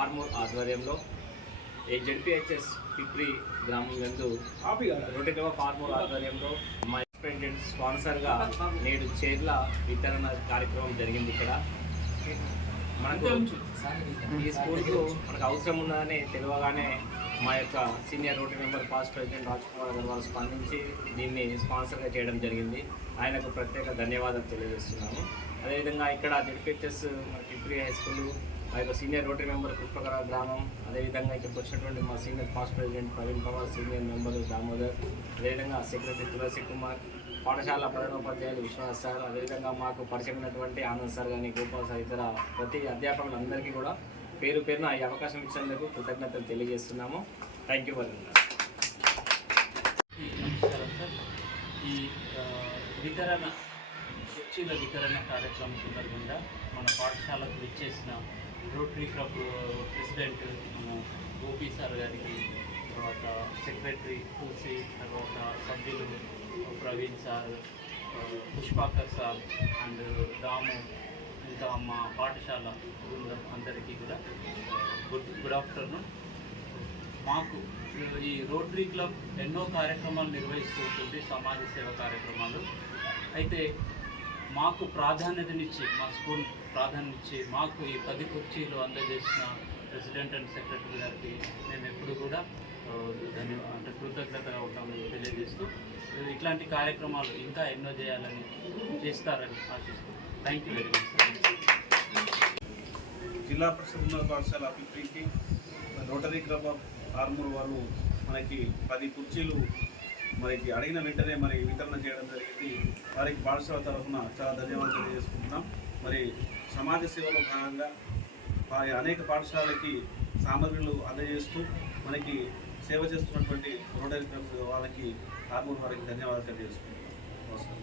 ఆర్మూర్ ఆధ్వర్యంలో ఏ జడ్పిహెచ్ఎస్ పిప్రి గ్రామం నందు రోటరీ క్లబ్ ఆధ్వర్యంలో మా ప్రెసిడెంట్ స్పాన్సర్గా నేడు చేర్ల వితరణ కార్యక్రమం జరిగింది ఇక్కడ. మనకు ఈ స్కూల్కు మనకు అవసరం ఉన్నదని తెలియగానే మా యొక్క senior Rotary member past president Raj Kumar garu వాళ్ళు స్పందించి దీన్ని స్పాన్సర్గా చేయడం జరిగింది. ఆయనకు ప్రత్యేక ధన్యవాదాలు తెలియజేస్తున్నాము. అదేవిధంగా ఇక్కడ జడ్పిహెచ్ఎస్ మన పిప్రి హై స్కూల్ మా యొక్క సీనియర్ రోటరీ మెంబర్ పుష్పకర గ్రామం. అదేవిధంగా ఇక్కడికి వచ్చినటువంటి మా senior past president Praveen Pawar senior member Damodar అదేవిధంగా సెక్రటరీ తులసి కుమార్ పాఠశాల ప్రధానోపాధ్యాయులు విశ్వనాథ్ సార్ అదేవిధంగా మాకు పరిచయం ఆనంద్ సార్ కానీ గోపాల్ సార్ ఇతర ప్రతి అధ్యాపకులందరికీ కూడా పేరు పేరున ఈ అవకాశం ఇచ్చినందుకు కృతజ్ఞతలు తెలియజేస్తున్నాము. థ్యాంక్ యూ వెరీ మచ్ నమస్కారం సార్. ఈ వితరణ కుర్చీల వితరణ కార్యక్రమం సందర్భంగా మన పాఠశాలకు ఇచ్చేసిన రోటరీ క్లబ్ ప్రెసిడెంట్ మన గోపి సార్ గారికి తర్వాత సెక్రటరీ తులసి తర్వాత సభ్యులు Praveen sir Pushpakar sir and Ramu ఇంకా మా పాఠశాల బృందం అందరికీ కూడా గుడ్ గుడ్ ఆఫ్టర్నూన్. మాకు ఈ రోటరీ క్లబ్ ఎన్నో కార్యక్రమాలు నిర్వహిస్తూ ఉంటుంది సమాజ సేవ కార్యక్రమాలు. అయితే మాకు ప్రాధాన్యతనిచ్చి మా స్కూల్ ప్రాధాన్యతనిచ్చి మాకు ఈ పది కుర్చీలు అందజేసిన ప్రెసిడెంట్ అండ్ సెక్రటరీ గారికి మేము ఎప్పుడు కూడా ఆ, ధన్య అంటే కృతజ్ఞతగా ఉంటామని తెలియజేస్తూ ఇట్లాంటి కార్యక్రమాలు ఇంకా ఎన్నో చేయాలని చేస్తారని ఆశిస్తూ. థ్యాంక్ యూ వెరీ మచ్ జిల్లా పరిషత్ ఉన్నత పాఠశాల పిప్రికి రోటరీ క్లబ్ ఆఫ్ ఆర్మూర్ వాళ్ళు మనకి పది కుర్చీలు మనకి అడిగిన వెంటనే మరి వితరణ చేయడం జరిగింది. వారికి పాఠశాల తరఫున చాలా ధన్యవాదాలు తెలియజేసుకుంటున్నాం. మరి సమాజ సేవలో భాగంగా వారి అనేక పాఠశాలకి సామగ్రిలు అందజేస్తూ మనకి సేవ చేస్తున్నటువంటి రోటరీ క్లబ్ వాళ్ళకి ఆర్మూర్ వారికి ధన్యవాదాలు తెలియజేసుకుంటున్నాం.